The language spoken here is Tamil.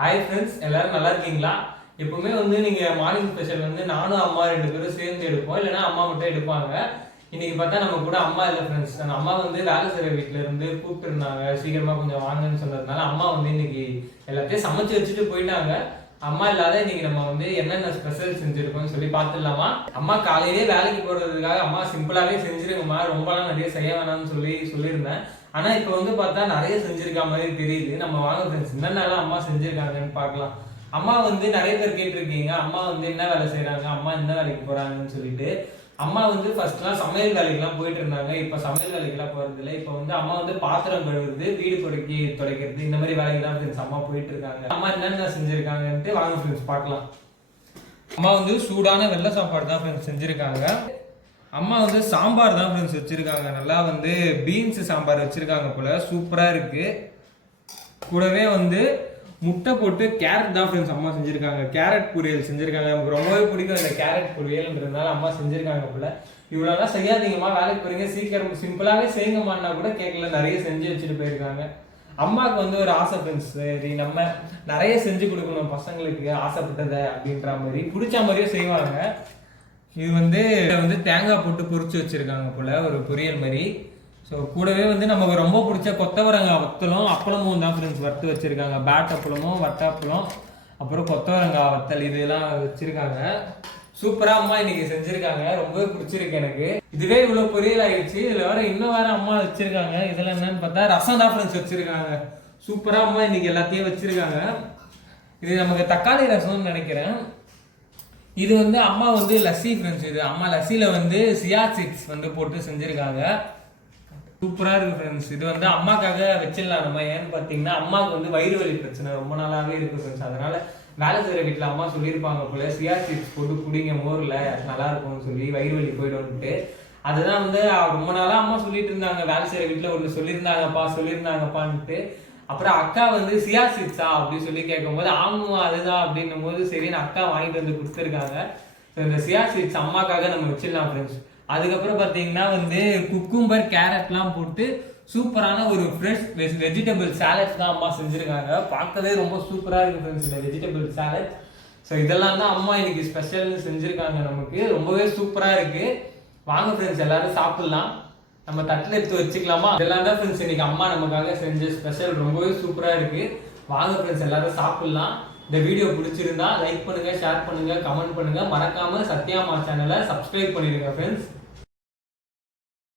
ஹாய் ஃப்ரெண்ட்ஸ், எல்லாரும் நல்லா இருக்கீங்களா? எப்பவுமே நீங்க மார்னிங் ஸ்பெஷல் நானும் அம்மா ரெண்டு பேரும் சேர்ந்து எடுப்போம், இல்லைன்னா அம்மா மட்டும் எடுப்பாங்க. இன்னைக்கு பார்த்தா நம்ம கூட அம்மா இல்லை ஃப்ரெண்ட்ஸ். அம்மா வேலை செய்கிற வீட்டில இருந்து கூப்பிட்டு இருந்தாங்க, சீக்கிரமா கொஞ்சம் வாங்கன்னு சொன்னதுனால அம்மா இன்னைக்கு எல்லாத்தையும் சமைச்சு வச்சுட்டு போயிட்டாங்க. அம்மா இல்லாத இன்னைக்கு நம்ம என்னென்ன ஸ்பெஷல் செஞ்சிருக்கோம்னு சொல்லி பார்த்துடலாமா? அம்மா காலையிலேயே வேலைக்கு போறதுக்காக அம்மா சிம்பிளாவே செஞ்சிருங்கம்மா, ரொம்பலாம் நிறைய செய்ய வேணாம்னு சொல்லியிருந்தேன். ஆனா இப்ப பார்த்தா நிறைய செஞ்சிருக்க மாதிரி தெரியுது. நம்ம வாங்க ஃப்ரெண்ட்ஸ், என்னென்னலாம் அம்மா செஞ்சிருக்காங்கன்னு பார்க்கலாம். அம்மா நிறைய பேர் கேட்டிருக்கீங்க, அம்மா என்ன வேலை செய்யறாங்க, அம்மா என்ன வேலைக்கு போறாங்கன்னு சொல்லிட்டு. அம்மா ஃபர்ஸ்ட்லாம் சமையல் வேலைக்கெல்லாம் போயிட்டு இருந்தாங்க. இப்ப சமையல் வேலைக்கெல்லாம் போறது இல்லை. இப்ப அம்மா பாத்திரம் கழுவுறது, வீடு துடைக்கிறது, இந்த மாதிரி வேலைக்கு தான் ஃப்ரெண்ட்ஸ் அம்மா போயிட்டு இருக்காங்க. அம்மா என்னென்ன செஞ்சிருக்காங்கன்ட்டு வாங்க ஃப்ரெண்ட்ஸ் பார்க்கலாம். அம்மா சூடான வெள்ளை சாப்பாடு தான் ஃப்ரெண்ட்ஸ் செஞ்சிருக்காங்க. அம்மா சாம்பார் தான் ஃப்ரெண்ட்ஸ் வச்சிருக்காங்க. நல்லா பீன்ஸ் சாம்பார் வச்சிருக்காங்க போல, சூப்பரா இருக்கு. கூடவே முட்டை போட்டு கேரட் தான் ஃப்ரெண்ட்ஸ் அம்மா செஞ்சிருக்காங்க. கேரட் பொரியல் செஞ்சிருக்காங்க. நமக்கு ரொம்பவே பிடிக்கும் இந்த கேரட் பொரியல்ன்றதுனால அம்மா செஞ்சிருக்காங்க போல. இவ்வளோலாம் செய்யாதீங்கம்மா, வேலைக்கு போறீங்க, சீக்கிரம் சிம்பிளாவே செய்யுங்கம்மான்னா கூட கேட்கல, நிறைய செஞ்சு வச்சுட்டு போயிருக்காங்க. அம்மாவுக்கு ஒரு ஆசை ஃப்ரெண்ட்ஸ், சரி நம்ம நிறைய செஞ்சு கொடுக்கணும் பசங்களுக்கு ஆசைப்பட்டதை அப்படின்ற மாதிரி, பிடிச்ச மாதிரியே செய்வாங்க. இது தேங்காய் போட்டு பொரிச்சு வச்சிருக்காங்க போல, ஒரு பொரியல் மாதிரி. ஸோ கூடவே நமக்கு ரொம்ப பிடிச்ச கொத்தவரங்காய் வத்தலும் அப்பளமும் தான் ஃப்ரெண்ட்ஸ் வறுத்து வச்சிருக்காங்க. பேட் அப்பளமும் வட்டாப்பளம், அப்புறம் கொத்தவரங்காய் வத்தல், இதெல்லாம் வச்சிருக்காங்க. சூப்பரா அம்மா இன்னைக்கு செஞ்சிருக்காங்க, ரொம்பவே பிடிச்சிருக்கு எனக்கு. இதுவே இவ்வளவு பொரியல் ஆயிடுச்சு, இதுல வேற அம்மா வச்சிருக்காங்க. இதெல்லாம் என்னன்னு பார்த்தா ரசம் தான் ஃப்ரெண்ட்ஸ் வச்சிருக்காங்க. சூப்பரா அம்மா இன்னைக்கு எல்லாத்தையும் வச்சிருக்காங்க. இது நமக்கு தக்காளி ரசம்னு நினைக்கிறேன். இது அம்மா லஸ்ஸி ஃப்ரெண்ட்ஸ். இது அம்மா லஸ்ஸில சியா சீட்ஸ் போட்டு செஞ்சிருக்காங்க. சூப்பரா இருக்கு ஃப்ரெண்ட்ஸ். இது அம்மாக்காக வச்சிடலாம் நம்ம. ஏன்னு பார்த்தீங்கன்னா அம்மாவுக்கு வயிறு வலி பிரச்சனை ரொம்ப நாளாவே இருக்கு ஃப்ரெண்ட்ஸ். அதனால வேலை செய்யற வீட்டில் அம்மா சொல்லியிருப்பாங்க போல, சியா சீட்ஸ் போட்டு குடிங்க மோர்ல, நல்லா இருக்கும்னு சொல்லி, வயிறு வலி போயிடும்ட்டு. அதுதான் ரொம்ப நாளா அம்மா சொல்லிட்டு இருந்தாங்க. வேலை செய்யற வீட்டில் ஒன்று சொல்லியிருந்தாங்கப்பான்ட்டு. அப்புறம் அக்கா சியா சீட்ஸா அப்படின்னு சொல்லி கேட்கும் போது ஆமா அதுதான் அப்படின்னும் போது சரின்னு அக்கா வாங்கிட்டு கொடுத்துருக்காங்க. ஸோ இந்த சியா சீட்ஸ் அம்மாக்காக நம்ம வச்சிடலாம் ஃப்ரெண்ட்ஸ். அதுக்கப்புறம் பார்த்தீங்கன்னா குக்கும்பர் கேரட்லாம் போட்டு சூப்பரான ஒரு ஃப்ரெஷ் வெஜிடபிள் சாலட் தான் அம்மா செஞ்சுருக்காங்க. பார்க்கவே ரொம்ப சூப்பராக இருக்கு ஃப்ரெண்ட்ஸ் இந்த வெஜிடபிள் சாலட். ஸோ இதெல்லாம் தான் அம்மா இன்னைக்கு ஸ்பெஷல்னு செஞ்சுருக்காங்க. நமக்கு ரொம்பவே சூப்பராக இருக்கு. வாங்க ஃப்ரெண்ட்ஸ் எல்லாரும் சாப்பிட்லாம். நம்ம தட்டில் எடுத்து வச்சுக்கலாமா? இதெல்லாம் தான் ஃப்ரெண்ட்ஸ் இன்னைக்கு அம்மா நமக்காக செஞ்ச ஸ்பெஷல். ரொம்பவே சூப்பராக இருக்கு. வாங்க ஃப்ரெண்ட்ஸ் எல்லாரும் சாப்பிட்லாம். இந்த வீடியோ பிடிச்சிருந்தா லைக் பண்ணுங்க, ஷேர் பண்ணுங்க, கமெண்ட் பண்ணுங்க. மறக்காம சத்யாமா சேனலை சப்ஸ்கிரைப் பண்ணிடுங்க ஃப்ரெண்ட்ஸ்.